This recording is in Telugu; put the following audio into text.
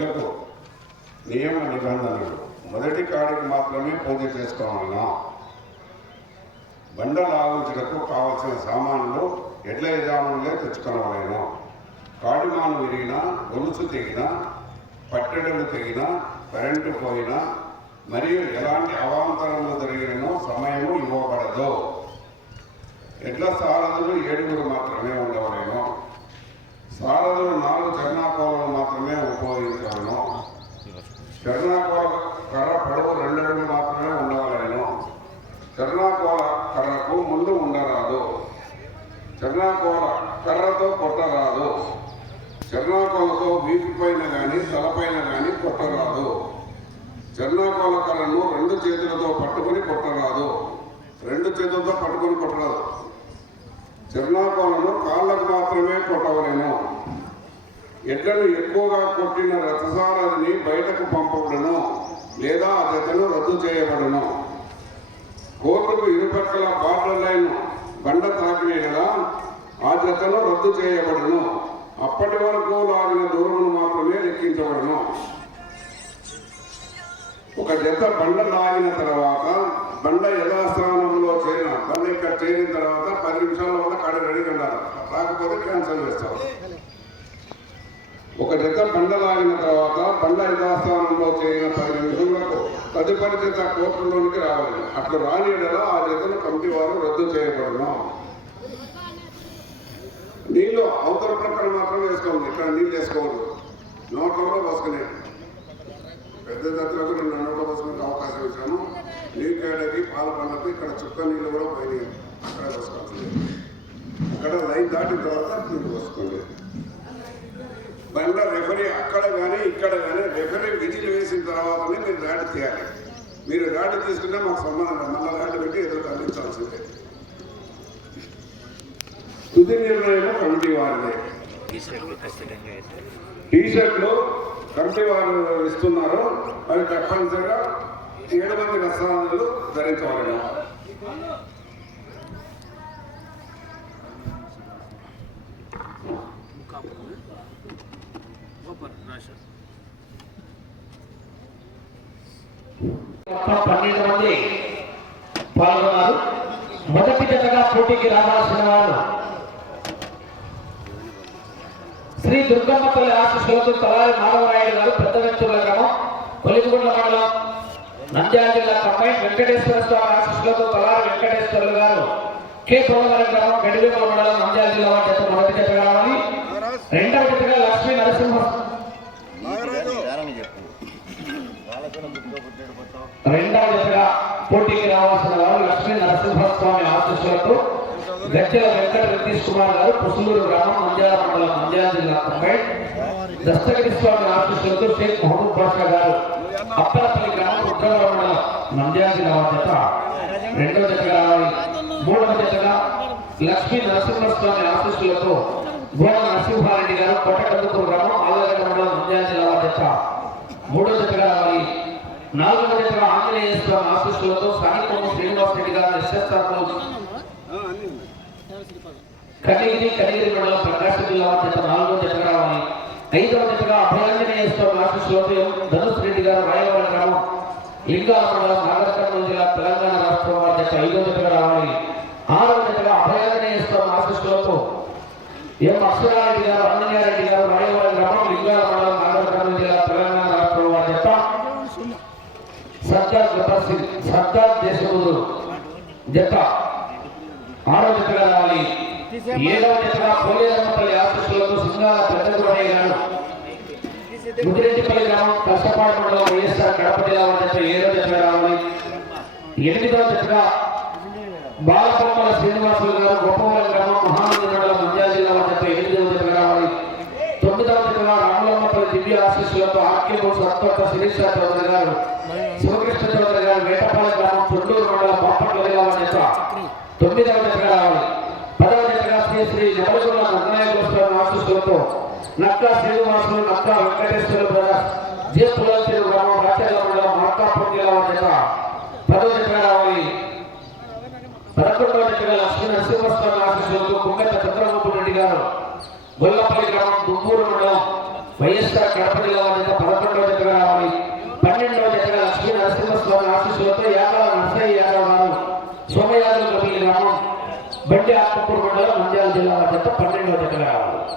ఎడ్లకు నియమ నిబంధనలు మొదటి కాడికి మాత్రమే పూజ చేసుకోవాలన్నా బండ లాగించుటకు కావలసిన సామాన్లు ఎడ్ల యజమానులే తెచ్చుకోవాలను కాడిమాను విరిగినా గొలుసు తెగినా పట్టెడలు తెగినా కరెంటు పోయినా మరియు ఎలాంటి అవాంతరములు జరిగినో సమయము ఇవ్వబడదు ఎడ్ల సారథులు ఏడుగురు మాత్రమే ఉండవలేను సారథులు నాలుగు చర్నాకోలను మాత్రమే ఉపయోగించవలను చర్నాకోల కర్ర పొడవు రెండు అడుగులు మాత్రమే ఉండవలేను చర్నాకోల కర్రకు ముందు ఉండరాదు చర్నాకోల కర్రతో కొట్టరాదు. చర్నాకోలతో వీపుపైన కానీ తలపైన కానీ కొట్టరాదు. చర్నాకోల కర్రను రెండు చేతులతో పట్టుకుని కొట్టరాదు. రెండు చేతులతో పట్టుకుని కొట్టరాదు. చర్నాకోలను కాళ్ళకు మాత్రమే కొట్టవలేను. ఎడ్లను ఎక్కువగా కొట్టిన రథసారథిని బయటకు పంపబడను లేదా ఆ రద్దు చేయబడను. కోర్టుకు ఇరుపక్కల బార్డర్ లైన్ బండ తాకివేయగా ఆ జతను రద్దు చేయబడును. అప్పటి వరకు లాగిన దూరమును మాత్రమే లెక్కించబడును. ఒక జత బండ లాగిన తర్వాత బండ యథాస్థానంలో చేరిన బండ ఇక్కడ చేరిన తర్వాత పది నిమిషాల వల్ల కాడ రెడీ ఉండాలి. రాకపోతే క్యాన్సల్ చేస్తారు ఒక జత బండలాగిన తర్వాత బండ యథాస్థానంలో చేరిన పది నిమిషములకు తదుపరి జత కోర్టులోనికి రావాలి. అట్లా రాని ఆ జతను కమిటీ వారు రద్దు చేయబడను. నీళ్ళు అవతల ప్రక్కన మాత్రం వేసుకోండి. ఇక్కడ నీళ్ళు వేసుకోవద్దు. నోట్లో కూడా పోసుకునే. పెద్ద దత్తలకు నేను నోట్లో పోసుకునే అవకాశం ఇచ్చాను. నీళ్ళు కేడకి పాల పండ్లకు ఇక్కడ చుక్క నీళ్ళు కూడా పోయినాయి. అక్కడ పోసుకోవాల్సింది అక్కడ లైన్ దాటిన తర్వాత నీళ్ళు పోసుకోండి. బండ రెఫరీ అక్కడ కానీ ఇక్కడ కానీ రెఫరీ విజిల్ వేసిన తర్వాతనే మీరు రాడ్ తీయాలి మీరు రాడ్ తీసుకుంటే మాకు సంబంధం మళ్ళీ రాడ్ పెట్టి ఏదో అందించాల్సిందే తుది నిర్ణయం కమిటీ వారిదే. టీ షర్ట్లు కమిటీ వారు ఇస్తున్నారు. అవి తప్పనిసరిగా ఏడు మంది వస్త్రాలు ధరించవలను మొత్తం పన్నెండు మంది పాల్గొన్నారు. మొదటి జతగా పోటీకి రావాల్సిన వారు శ్రీ దుర్గమ్మ తల్లి ఆశీస్సులతో తలారి మాధవరాయుడు గారు పెద్ద వెంతుల గ్రామం కొలిగుండ్ల మండలం నంద్యాల జిల్లా కంబైన్ వెంకటేశ్వర స్వామి ఆశీస్సులతో తలారి వెంకటేశ్వరులు గారు కె. పోలవరం గ్రామం గడివేమ మండలం నంద్యాల జిల్లా వారి మొదటి జతగా రావాలి. రెండవ జతగా లక్ష్మీ నరసింహ రెండవ దశగా పోటీకి రావాల్సిన వారు లక్ష్మీ నరసింహస్వామి ఆశీస్సులతో గజ్జల వెంకట నితీష్ కుమార్ గారు పుసులూరు గ్రామం నంద్యాల మండలం నంద్యాల జిల్లా తొంభై. దస్తగిరి స్వామి ఆశీస్సులతో షేక్ మహబూబ్ బాషా గారు అప్పలపల్లి గ్రామం రుద్రవరం మండలం నంద్యాల జిల్లా వారి జత. రెండవ జతగా రావాలి. మూడవ జతగా లక్ష్మీ నరసింహస్వామి ఆశీస్సులతో గోడ నరసింహారెడ్డి గారు కొట్టకందుకూరు గ్రామం ఆలగడ్డ మండలం నంద్యాల జిల్లా వారి జత. మూడో జతగా రావాలి. నాలుగో జతగా ఆంజనేయ స్వామి ఆశీస్సులతో సాహిత్యం శ్రీనివాస్ రెడ్డి గారు ఎస్ఎస్ఆర్ కనిగిరి కనిగిరి మండలం ప్రకాశం జిల్లా చేత నాలుగో జతగా రావాలి. ఐదవ జతగా అభయాంజనేయ స్వామి ఆశీస్సులతో ధనుష్ రెడ్డి గారు రాయవరం గ్రామం. లింగాల మండలం నాగరకర్నూలు జిల్లా తెలంగాణ రాష్ట్రం వారి చేత ఐదో జతగా రావాలి. ఆరవ జతగా అభయాంజనేయ స్వామి ఆశీస్సులతో ఎం. అక్షరారెడ్డి గారు అన్నయ్యారెడ్డి గారు రాయవరం గ్రామం లింగాల మండలం నాగరకర్నూలు జిల్లా తెలంగాణ రాష్ట్రం వారి జత సర్దార్ గబ్బర్ సింగ్ సర్దార్ దేశములు జత ఆరో జతగా రావాలి ఏడవ జతగా పోలేరమ్మపల్లి ఆశీస్సులతో సింగాల పెద్దగురయ్య గారు ముదిరెడ్డిపల్లి గ్రామం కష్టపాడు మండలం వైఎస్ఆర్ కడప జిల్లా వారి జత ఏడో జతగా రావాలి. ఎనిమిదవ జతగా బాలకొమ్మల శ్రీనివాసులు గారు గొప్ప గ్రామం మహానంది మండలం నంద్యాల జిల్లా వారి జత ఎనిమిదవ జతగా రావాలి తొమ్మిదవ జతగా రామలమ్మపల్లి దివ్య ఆశీస్సులతో ఆర్కేమూరు శిరీష్ చౌదరి గారు శివకృష్ణ చౌదరి గారు వేటపాలెం గ్రామం తొండూరు మండలం బాపట్ల జిల్లా జత తొమ్మిదవ జతగా రావాలి. పదవ జతగా శ్రీ శ్రీ జమలగుల్ల నందనాయకుల స్వామి ఆశీస్సులతో నక్కా శ్రీనివాసులు నక్కా వెంకటేశ్వర బ్రదర్స్ జే గ్రామం రాచర్ల మండలం మార్కాపురం జిల్లా వారి జత పదవ జతగా రావాలి. పదకొండవ జతగా లక్ష్మీ నరసింహస్వామి ఆశీస్సులతో కుంగట చంద్రబాబు రెడ్డి గారు గొల్లపల్లి గ్రామం దుమ్మూరు మండలం వైఎస్ఆర్ కడప జిల్లా వారి పదకొండు నరసింహస్వామి ఆశీస్సులతో యాదవ నర్సయ్య యాదవ్ గారు సోమయాదవ కమిటీ గ్రామం బండి ఆత్మకూరు మండలం నంద్యాల జిల్లా జత పన్నెండవ జతగా రావాలి